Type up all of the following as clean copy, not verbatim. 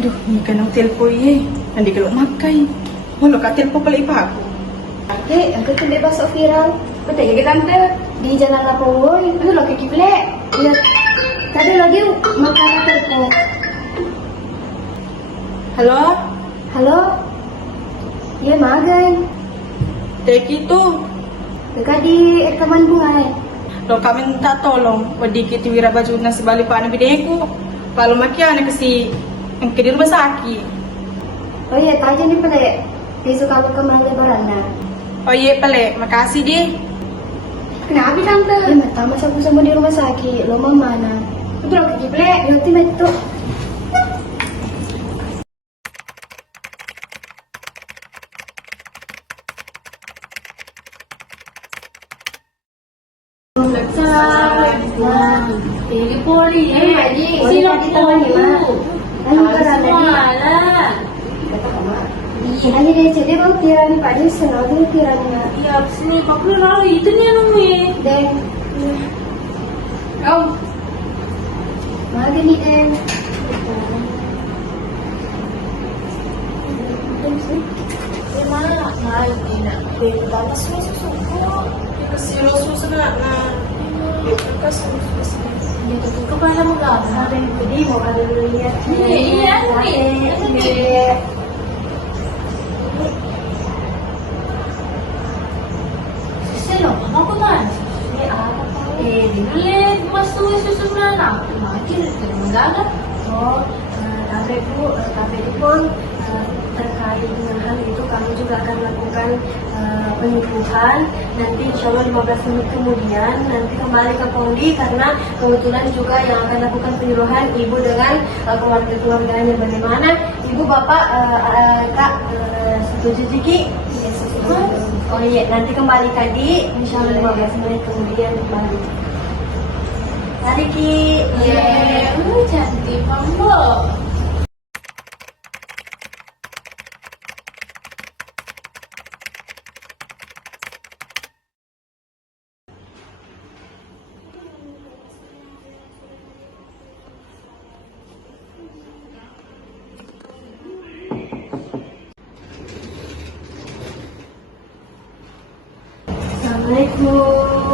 Aduh, ini kan ang telpo eh. Hindi ka lumakay. Wala ka telpo pala ipa ako. Ate, ang ganda ba sa viral? Pati, kaya tante. Di jalan apa woy? Ano lagi kiple? Lihat. Tadi lagi makanan ko. Halo? Halo? Iya magay. Teki itu. Dekat di rekaman bunga. Lo kami minta tolong. Wadi kita wira baju na sa bali pa na bideku. Kalau makian kasi ang kedi rumah sakit. Oh iya, tanya nih pala. Besok kamu kemana barana? Oh iya pale, makasih di. Kenapa tante? Ya mata masa aku sama di rumah sakit. Lo mau mana? Itu lagi kiple. Yauti metu. Poli sino po? Ano ka na? Ini dia jadi mau tirani pada senang tirani na. Iya, sini paklu lalu itu nih nunggu. Dan, Kau magani dan. mana? Mai ina. Dapat susu ko. Kasi lo susu na. Kasi susu. Itu tuh kepala mo lang. Ada yang jadi mau ada lihat. Iya. Sino? Ako na. Dibeli mas tuh susu mana? Makin terenggaga. Oh, KPD pun terkait dengan hal itu kami juga akan melakukan penyembuhan. Nanti insya Allah 15 menit kemudian nanti kembali ke Polri karena kebetulan juga yang akan lakukan penyuluhan ibu dengan keluarga-keluarganya. Bagaimana ibu bapak kak setuju Ciki? Ya, setuju. Oh iya, nanti kembali tadi insya Allah 15 menit kemudian kembali. Mari Ki. Cantik banget. Assalamualaikum.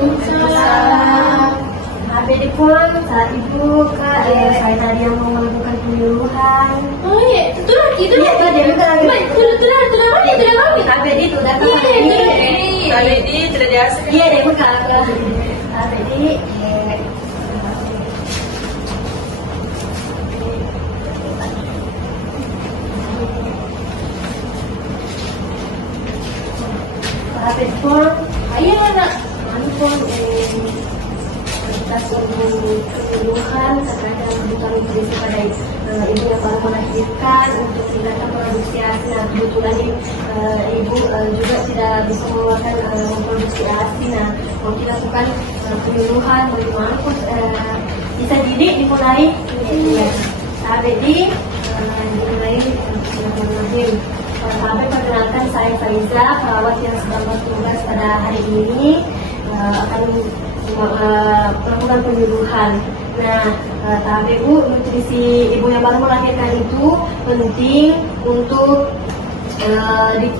Waalaikumsalam. Habis pulang saat ibu kak, saya tadi yang mau melakukan penyuluhan. Oh iya, itu lagi itu. Iya, tadi juga lagi. Itu lagi. Habis itu datang Iya, lagi. Kali di tidak biasa. Iya, dia buka lah. Habis ini, habis pulang. Ayo anak. Handphone kita suruh penyuluhan terkait dengan kebutuhan nutrisi pada ibu yang baru melahirkan untuk tindakan produksi ASI. Nah kebetulan ibu juga tidak bisa mengeluarkan memproduksi ASI. Nah mau dilakukan penyuluhan bagaimana bisa dimulai sampai dimulai penyuluhan. Kami perkenalkan saya Faiza, perawat yang sedang bertugas pada hari ini akan melakukan penyuluhan. Nah, tapi Bu, nutrisi ibu yang baru melahirkan itu penting untuk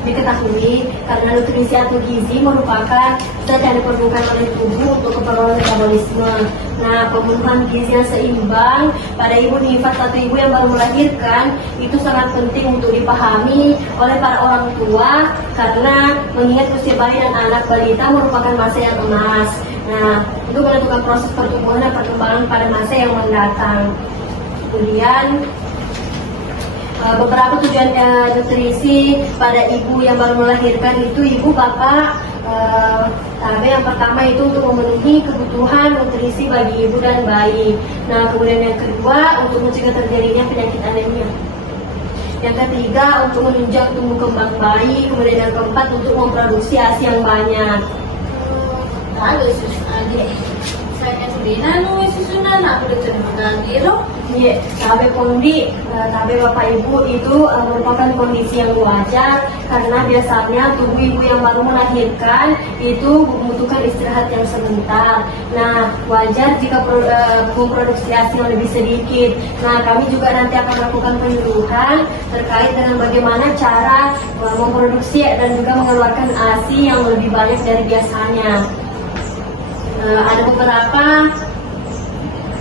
diketahui karena nutrisi atau gizi merupakan zat yang diperlukan oleh tubuh untuk keperluan metabolisme. Nah, pemenuhan gizi yang seimbang pada ibu nifas atau ibu yang baru melahirkan itu sangat penting untuk dipahami oleh para orang tua karena mengingat usia bayi dan anak balita merupakan masa yang emas. Nah, untuk menentukan proses pertumbuhan dan perkembangan pada masa yang mendatang. Kemudian beberapa tujuan nutrisi pada ibu yang baru melahirkan itu ibu bapak yang pertama itu untuk memenuhi kebutuhan nutrisi bagi ibu dan bayi. Nah, kemudian yang kedua untuk mencegah terjadinya penyakit anemia. Yang ketiga untuk menunjang tumbuh kembang bayi. Kemudian yang keempat untuk memproduksi ASI yang banyak. Lalu susu adik. Saya sendiri nanu susu nana aku udah terima kasih. Iya, cabai pondi, cabai bapak ibu itu merupakan kondisi yang wajar karena biasanya tubuh ibu yang baru melahirkan itu membutuhkan istirahat yang sebentar. Nah, wajar jika memproduksi ASI yang lebih sedikit. Nah, kami juga nanti akan melakukan penyuluhan terkait dengan bagaimana cara memproduksi dan juga mengeluarkan ASI yang lebih banyak dari biasanya. Ada beberapa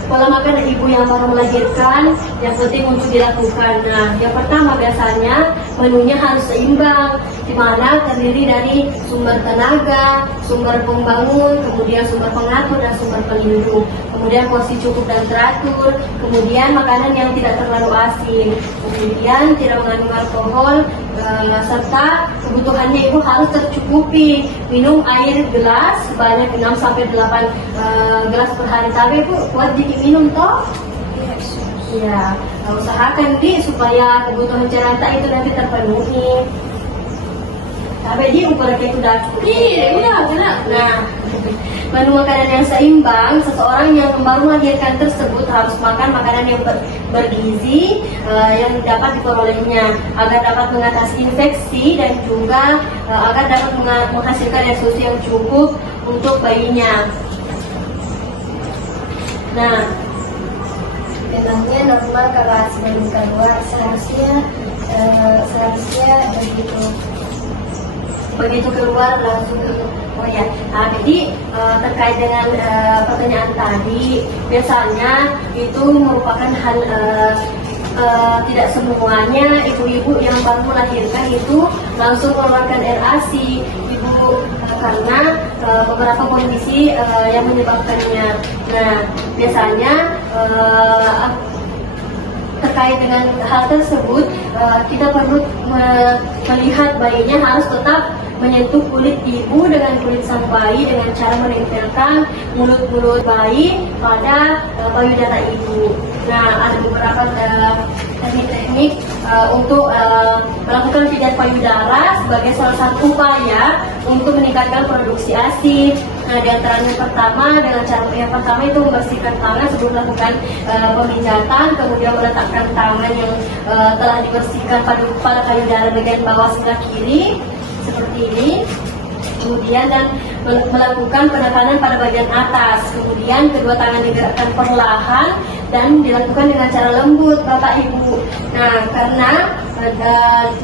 pola makan ibu yang baru melahirkan yang penting untuk dilakukan. Nah, yang pertama biasanya menunya harus seimbang, di mana terdiri dari sumber tenaga, sumber pembangun, kemudian sumber pengatur dan sumber pelindung. Kemudian porsi cukup dan teratur, kemudian makanan yang tidak terlalu asin, kemudian tidak mengandung alkohol, serta kebutuhannya ibu harus tercukupi. Minum air gelas sebanyak 6-8 gelas per hari. Tapi ibu buat dikit minum toh? Iya, usahakan supaya kebutuhan ceranta itu nanti terpenuhi. Tapi di ukur itu udah. Iya, udah benar. Nah, menu makanan yang seimbang, seseorang yang baru melahirkan tersebut harus makan makanan yang bergizi yang dapat diperolehnya agar dapat mengatasi infeksi dan juga agar dapat menghasilkan susu yang cukup untuk bayinya. Nah, memangnya normal kalau ASI belum keluar seharusnya begitu keluar langsung jadi terkait dengan pertanyaan tadi, biasanya itu merupakan hal tidak semuanya ibu-ibu yang baru melahirkan itu langsung mengeluarkan air ASI karena beberapa kondisi yang menyebabkannya. Nah, biasanya terkait dengan hal tersebut kita perlu melihat bayinya harus tetap menyentuh kulit ibu dengan kulit sang bayi dengan cara menempelkan mulut bayi pada payudara ibu. Nah, ada beberapa teknik-teknik untuk melakukan pijat payudara sebagai salah satu upaya untuk meningkatkan produksi ASI. Nah, di antaranya dengan cara yang pertama itu membersihkan tangan sebelum melakukan pemijatan, kemudian meletakkan tangan yang telah dibersihkan pada payudara bagian bawah sebelah kiri seperti ini. Kemudian dan melakukan penekanan pada bagian atas. Kemudian kedua tangan digerakkan perlahan dan dilakukan dengan cara lembut, Bapak Ibu. Nah, karena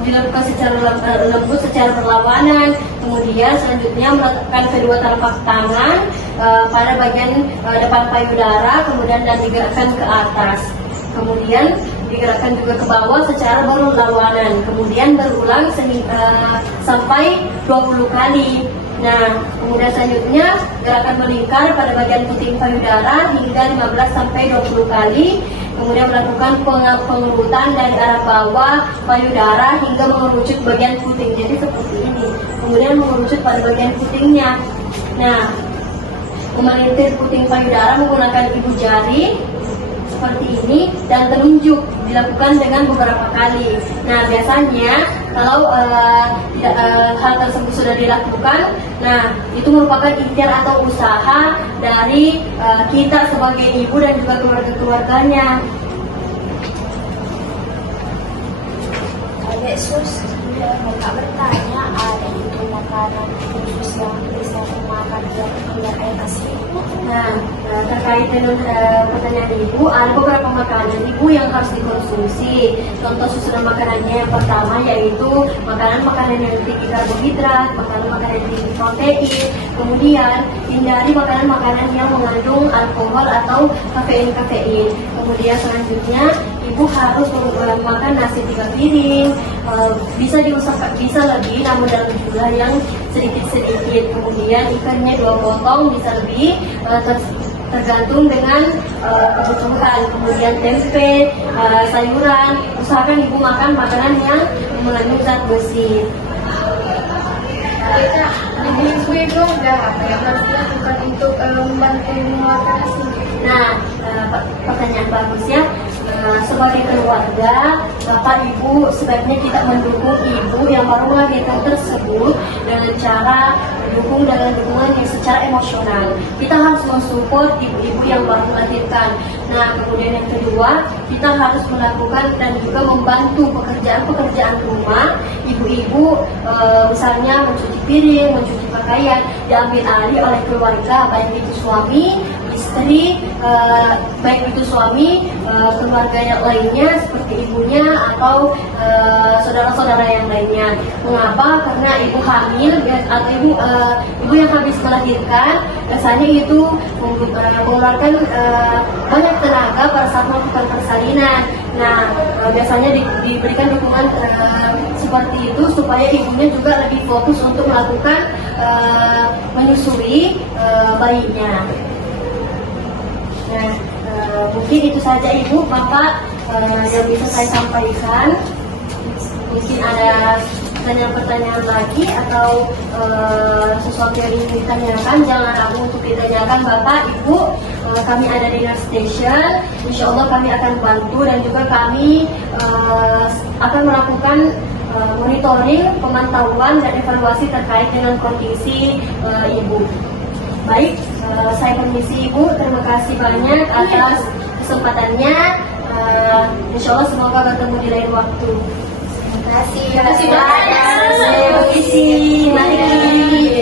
dilakukan secara lembut, secara berlawanan. Kemudian selanjutnya meletakkan kedua telapak tangan pada bagian depan payudara, kemudian dan digerakkan ke atas. Kemudian digerakkan juga ke bawah secara berlawanan. Kemudian berulang sampai 20 kali. Nah, kemudian selanjutnya gerakan melingkar pada bagian puting payudara hingga 15-20 kali. Kemudian melakukan pengurutan dari arah bawah payudara hingga mengerucut bagian puting. Jadi seperti ini. Kemudian mengerucut pada bagian putingnya. Nah, memelintir puting payudara menggunakan ibu jari seperti ini dan telunjuk dilakukan dengan beberapa kali. Nah, biasanya kalau hal tersebut sudah dilakukan, nah itu merupakan ikhtiar atau usaha dari kita sebagai ibu dan juga keluarga-keluarganya. Adik sus, Bapak bertanya, ada itu makanan khusus yang bisa dimakan biar air kasih? Nah, terkait dengan pertanyaan Ibu, ada beberapa makanan Ibu yang harus dikonsumsi. Contoh susunan makanannya yang pertama yaitu makanan-makanan yang tinggi karbohidrat, makanan-makanan yang tinggi protein. Kemudian hindari makanan-makanan yang mengandung alkohol atau kafein. Kemudian selanjutnya Ibu harus makan nasi 3 piring. Bisa diusahakan bisa lebih, namun dalam jumlah yang sedikit-sedikit. Kemudian ikannya 2 potong, bisa lebih, tergantung dengan kebutuhan. Kemudian tempe, sayuran, usahakan Ibu makan makanan yang mengandung zat besi. Kita ibu udah apa yang harus dilakukan untuk membantu mengeluarkan hasil? Nah, pertanyaan bagus ya. Sebagai keluarga, Bapak Ibu sebaiknya kita mendukung ibu yang baru melahirkan tersebut dengan cara mendukung dengan dukungan yang secara emosional. Kita harus mensupport ibu-ibu yang baru melahirkan. Nah, kemudian yang kedua, kita harus melakukan dan juga membantu pekerjaan-pekerjaan rumah. Ibu-ibu misalnya mencuci piring, mencuci pakaian, diambil alih oleh keluarga, baik itu suami, istri, baik itu suami, keluarga yang lainnya seperti ibunya atau saudara-saudara yang lainnya. Mengapa? Karena ibu hamil atau ibu yang habis melahirkan biasanya itu mengeluarkan banyak tenaga pada saat melakukan persalinan. Nah, biasanya diberikan dukungan seperti itu supaya ibunya juga lebih fokus untuk melakukan menyusui bayinya. Nah, mungkin itu saja Ibu, Bapak yang bisa saya sampaikan. Mungkin ada pertanyaan-pertanyaan lagi atau sesuatu yang ingin ditanyakan, jangan ragu untuk ditanyakan Bapak, Ibu. Kami ada di Nurse Station, insya Allah kami akan bantu dan juga kami akan melakukan monitoring, pemantauan dan evaluasi terkait dengan kondisi Ibu. Baik, saya permisi Ibu, terima kasih banyak atas kesempatannya. Insya Allah semoga bertemu di lain waktu. Terima kasih. Terima kasih banyak. Mari.